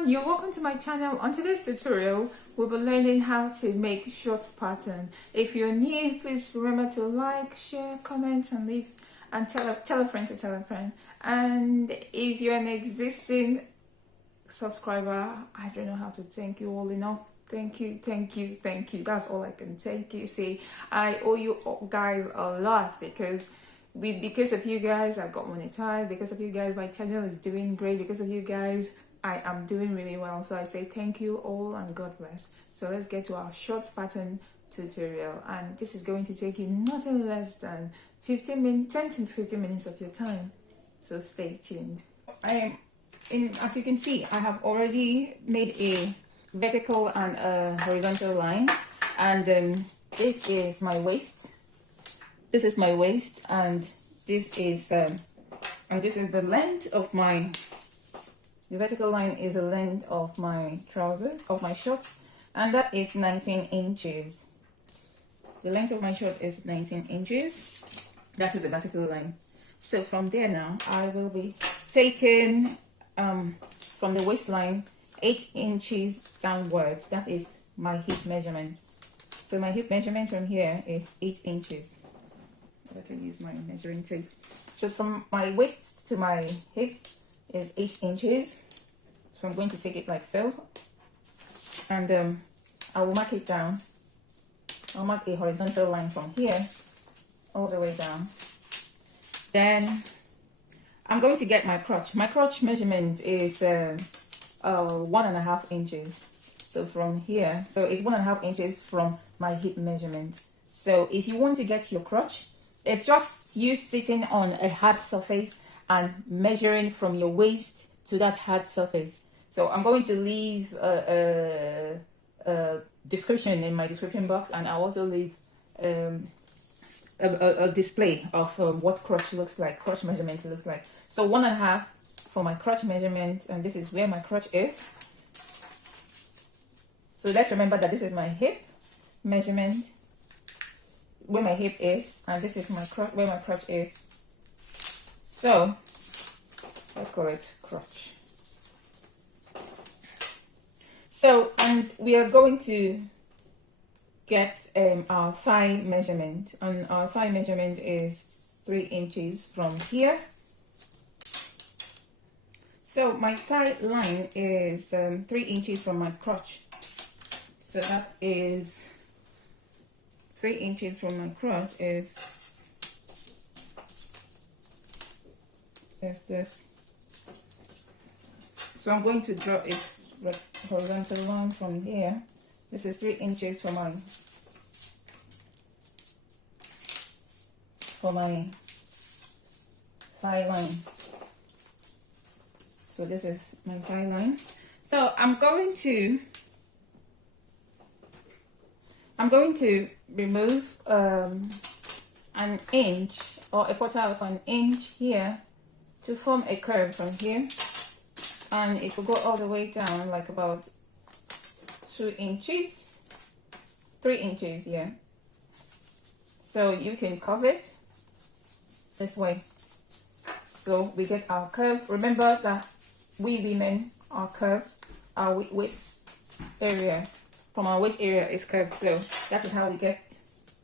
everyone, you're welcome to my channel. On today's tutorial we'll be learning how to make shorts pattern. If you're new, please remember to like, share, comment and leave, and tell a friend to tell a friend. And if you're an existing subscriber, I don't know how to thank you all enough. Thank you. That's all I can thank you. See, I owe you guys a lot because of you guys I got monetized. Because of you guys my channel is doing great. Because of you guys I am doing really well. So I say thank you all and God bless. So let's get to our shorts pattern tutorial, and this is going to take you nothing less than 10 to 15 minutes of your time. So stay tuned. As you can see, I have already made a vertical and a horizontal line, and this is my waist. This is my waist, and this is the length of my. The vertical line is the length of my trouser, of my shorts, and that is 19 inches. The length of my short is 19 inches. That is the vertical line. So from there now, I will be taking from the waistline 8 inches downwards. That is my hip measurement. So my hip measurement from here is 8 inches. I have to use my measuring tape. So from my waist to my hip is 8 inches. So I'm going to take it like so, and I will mark it down. I'll mark a horizontal line from here all the way down. Then I'm going to get my crotch. My crotch measurement is 1.5 inches. So from here, so it's 1.5 inches from my hip measurement. So if you want to get your crotch, it's just you sitting on a hard surface and measuring from your waist to that hard surface. So I'm going to leave a description in my description box, and I'll also leave a display of what crotch looks like, crotch measurement looks like. So 1.5 for my crotch measurement, and this is where my crotch is. So let's remember that this is my hip measurement, where my hip is, and this is my crotch, where my crotch is. So let's call it crotch. So, and we are going to get our thigh measurement, and our thigh measurement is 3 inches from here. So my thigh line is 3 inches from my crotch. So that is 3 inches from my crotch is this. So I'm going to draw it horizontal line from here. This is 3 inches for my thigh line. So this is my thigh line. So I'm going to remove an inch or a quarter of an inch here to form a curve from here, and it will go all the way down like about 2 inches, 3 inches here. So you can curve it this way. So we get our curve. Remember that we women are curved. Our waist area, from our waist area is curved. So that is how we get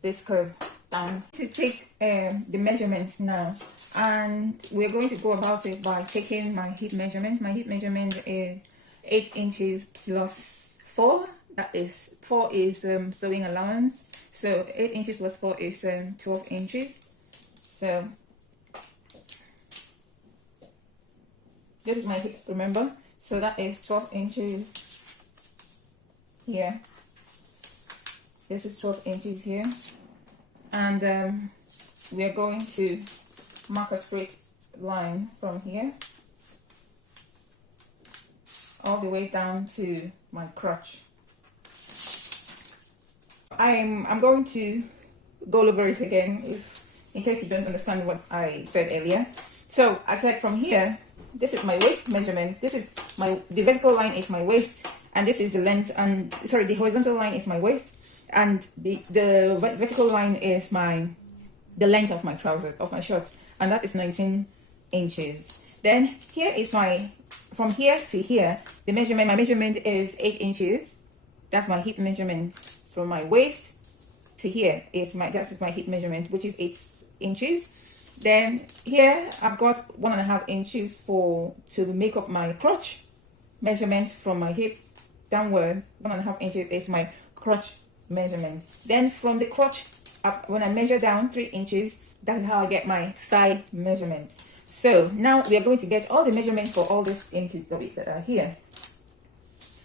this curve down. To take the measurements now, and we're going to go about it by taking my hip measurement. My hip measurement is 8 inches plus 4. That is 4 is sewing allowance. So 8 inches plus 4 is 12 inches. So this is my hip, remember? So that is 12 inches here. This is 12 inches here. And we are going to mark a straight line from here all the way down to my crotch. I'm going to go over it again in case you don't understand what I said earlier. So I said from here, this is my waist measurement. This is the vertical line is my waist, and this is the length, and sorry, the horizontal line is my waist, and the vertical line is the length of my trouser, of my shorts, and that is 19 inches. Then here is my from here to here, the measurement, my measurement is 8 inches. That's my hip measurement. From my waist to here is that is my hip measurement, which is 8 inches. Then here I've got 1.5 inches to make up my crotch measurement. From my hip downward, 1.5 inches is my crotch measurement. Then from the crotch up, when I measure down 3 inches, that's how I get my thigh measurement. So now we are going to get all the measurements for all these inputs that are here.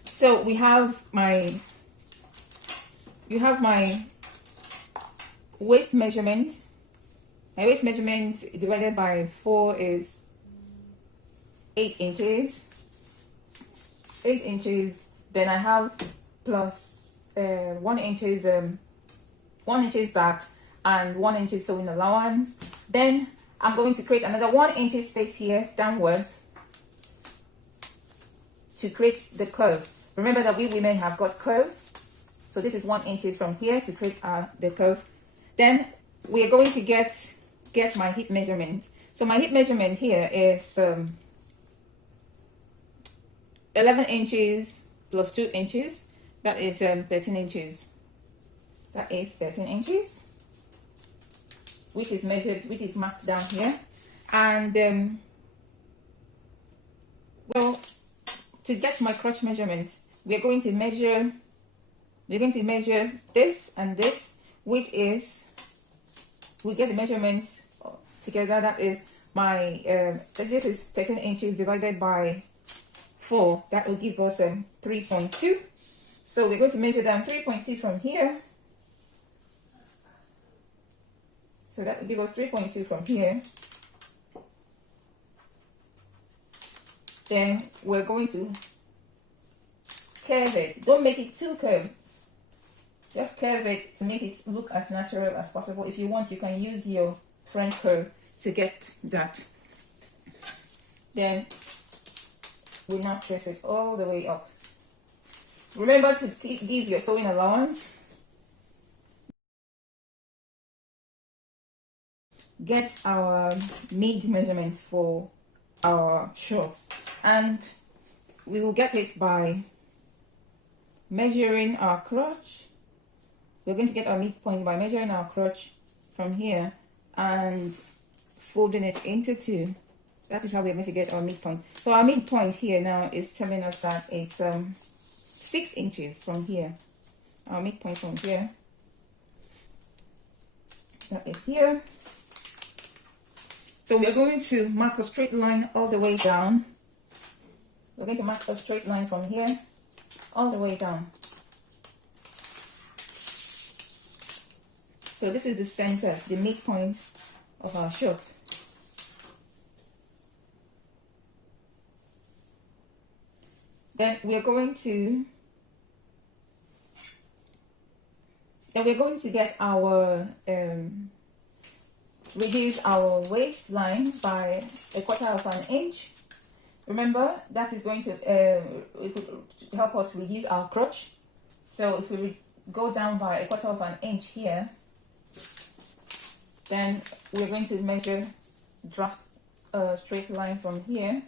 So you have my waist measurement. My waist measurement divided by 4 is 8 inches. 8 inches. Then I have plus 1 inches that and 1 inch sewing allowance. Then I'm going to create another 1 inch space here downwards to create the curve. Remember that we women have got curves, so this is 1 inch from here to create the curve. Then we are going to get my hip measurement. So my hip measurement here is 11 inches plus 2 inches. That is 13 inches. That is 13 inches. Which is measured, which is marked down here. And well, to get my crotch measurement, we're going to measure this and this, which is, we get the measurements together. That is my this is 13 inches divided by 4. That will give us 3.2. So we're going to measure down 3.2 from here. So that will give us 3.2 from here. Then we're going to curve it. Don't make it too curved. Just curve it to make it look as natural as possible. If you want, you can use your French curve to get that. Then we now trace it all the way up. Remember to give your sewing allowance. Get our mid measurement for our shorts, and we will get it by measuring our crotch. We're going to get our midpoint by measuring our crotch from here and folding it into 2. That is how we're going to get our midpoint. So our midpoint here now is telling us that it's 6 inches from here. Our midpoint from here, that is here. So we are going to mark a straight line all the way down. We're going to mark a straight line from here all the way down. So this is the center, the midpoint of our short. Then we're going to get our reduce our waistline by 1/4 of an inch. Remember, that is going to help us reduce our crotch. So if we go down by 1/4 of an inch here, then we're going to measure, draft a straight line from here.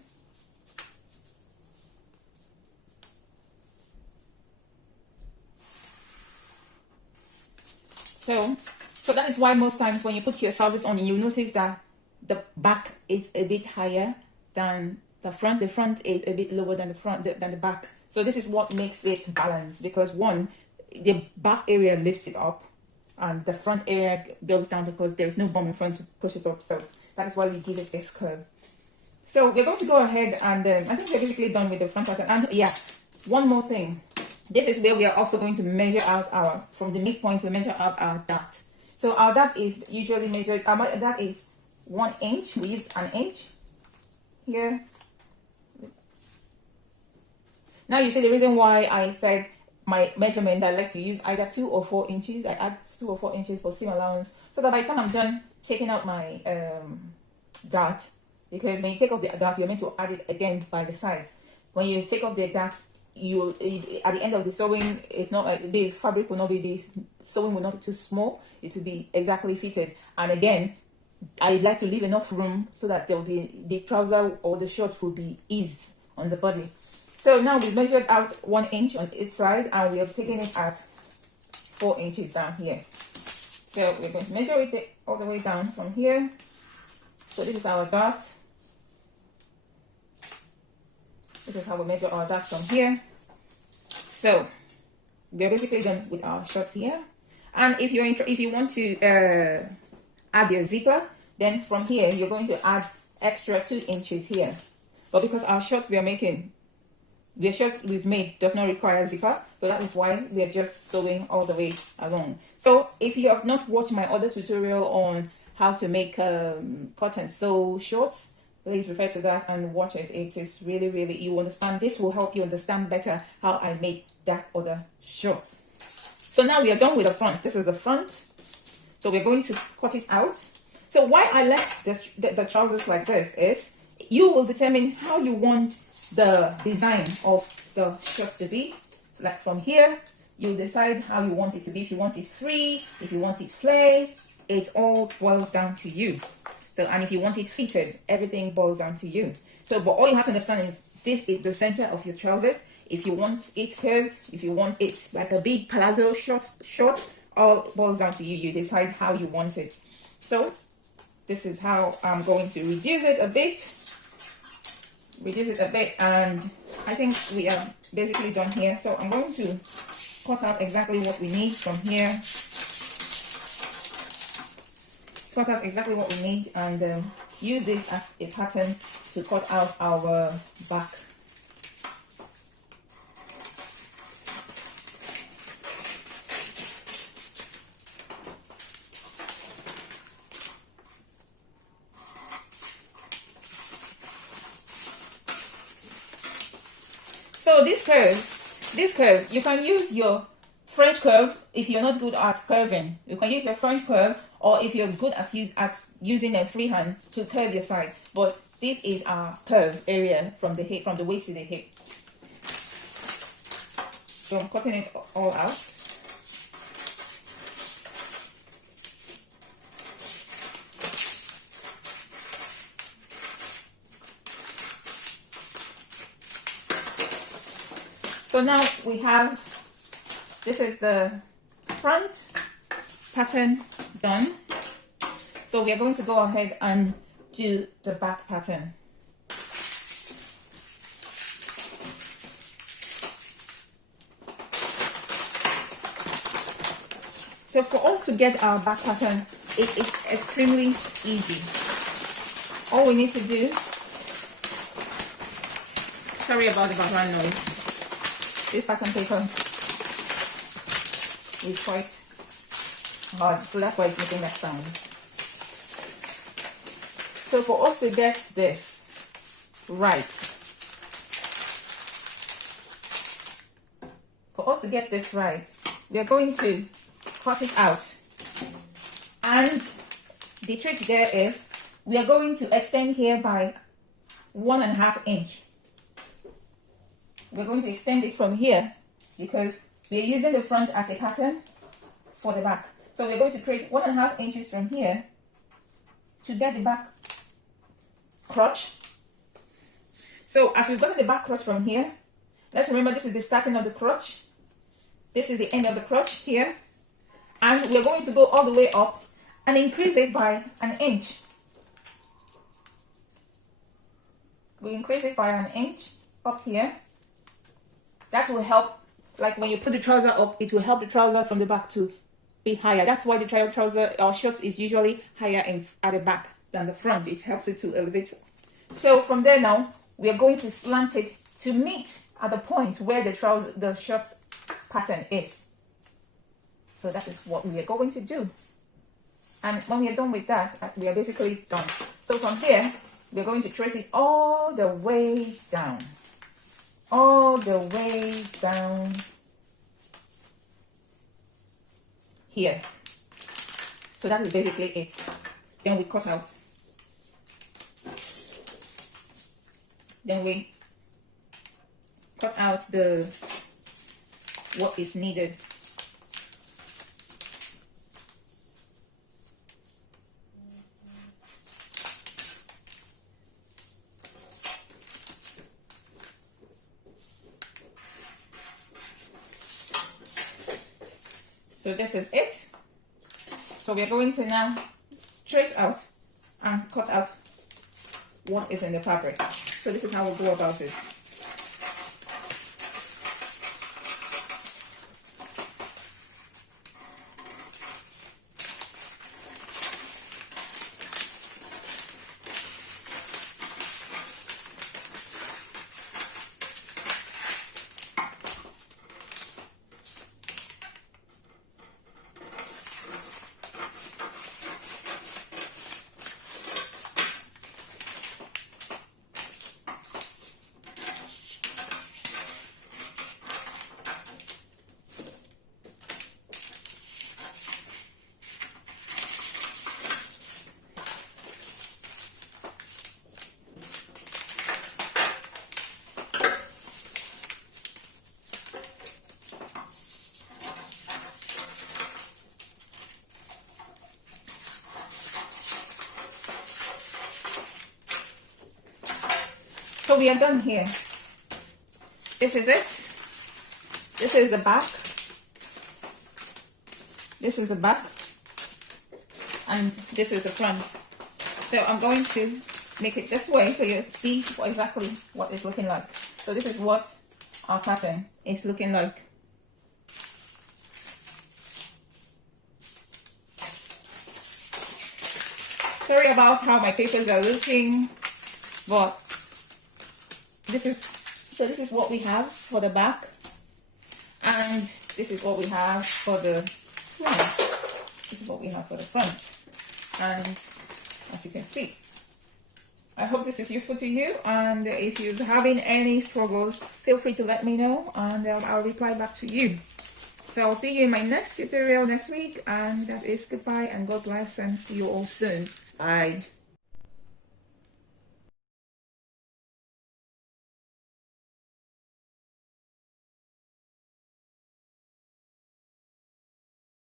So that is why most times when you put your trousers on, you notice that the back is a bit higher than the front. The front is a bit lower than the back. So this is what makes it balanced, because one, the back area lifts it up and the front area goes down because there is no bum in front to push it up. So that is why we give it this curve. So we're going to go ahead and I think we're basically done with the front pattern. And yeah, one more thing. This is where we are also going to measure out from the midpoint, we measure out our dart. So our dart is usually measured, that is 1 inch. We use an inch here. Now you see the reason why I said my measurement, I like to use either 2 or 4 inches. I add 2 or 4 inches for seam allowance, so that by the time I'm done taking out my dart, because when you take off the dart, you're meant to add it again by the sides. When you take off the dart, at the end of the sewing, it's not like the fabric will not be, the sewing will not be too small. It will be exactly fitted. And again, I like to leave enough room so that there will be, the trouser or the short will be eased on the body. So now we measured out 1 inch on each side, and we are taking it at 4 inches down here. So we're going to measure it all the way down from here. So this is our dot. This is how we measure our dot from here. So we're basically done with our shorts here. And if you want to add your zipper, then from here you're going to add extra 2 inches here. But because our shorts the shirt we've made does not require a zipper, so that is why we are just sewing all the way along. So if you have not watched my other tutorial on how to make cotton sew shorts, please refer to that and watch it. It is really, you understand. This will help you understand better how I made that other shorts. So now we are done with the front. This is the front. So we're going to cut it out. So why I left the trousers like this is you will determine how you want the design of the shirt to be. Like from here, you decide how you want it to be. If you want it free, if you want it flare, it all boils down to you. So, and if you want it fitted, everything boils down to you. So, but all you have to understand is this is the center of your trousers. If you want it curved, if you want it like a big palazzo short, all boils down to you. You decide how you want it. So this is how I'm going to reduce it a bit. And I think we are basically done here. So I'm going to cut out exactly what we need from here. Cut out exactly what we need and use this as a pattern to cut out our back. So this curve, you can use your French curve if you're not good at curving. You can use your French curve, or if you're good at using a freehand to curve your side. But this is our curve area from the hip, from the waist to the hip. So I'm cutting it all out. So now we have, this is the front pattern done. So we are going to go ahead and do the back pattern. So for us to get our back pattern, it is extremely easy. All we need to do, sorry about the background noise. This pattern paper is quite hard, so that's why it's making that sound. So for us to get this right, we are going to cut it out. And the trick there is we are going to extend here by 1.5 inch. We're going to extend it from here because we're using the front as a pattern for the back. So we're going to create 1.5 inches from here to get the back crotch. So as we've gotten the back crotch from here, let's remember this is the starting of the crotch. This is the end of the crotch here. And we're going to go all the way up and increase it by 1 inch. We increase it by 1 inch up here. That will help, like when you put the trouser up, it will help the trouser from the back to be higher. That's why the trouser or shorts is usually higher at the back than the front. It helps it to elevate. So from there now, we are going to slant it to meet at the point where the shorts pattern is. So that is what we are going to do. And when we are done with that, we are basically done. So from here, we are going to trace it all the way down. All the way down here. So that is basically it. Then we cut out. Then we cut out what is needed. So this is it. So we are going to now trace out and cut out what is in the fabric. So this is how we'll go about it. So we are done here. This is it. This is the back. This is the back. And this is the front. So I'm going to make it this way so you see exactly what it's looking like. So this is what our pattern is looking like. Sorry about how my papers are looking, but this is what we have for the back, and this is what we have for the front. This is what we have for the front, and as you can see, I hope this is useful to you, and if you're having any struggles, feel free to let me know, and I'll reply back to you. So I'll see you in my next tutorial next week, and that is goodbye and God bless, and see you all soon. Bye.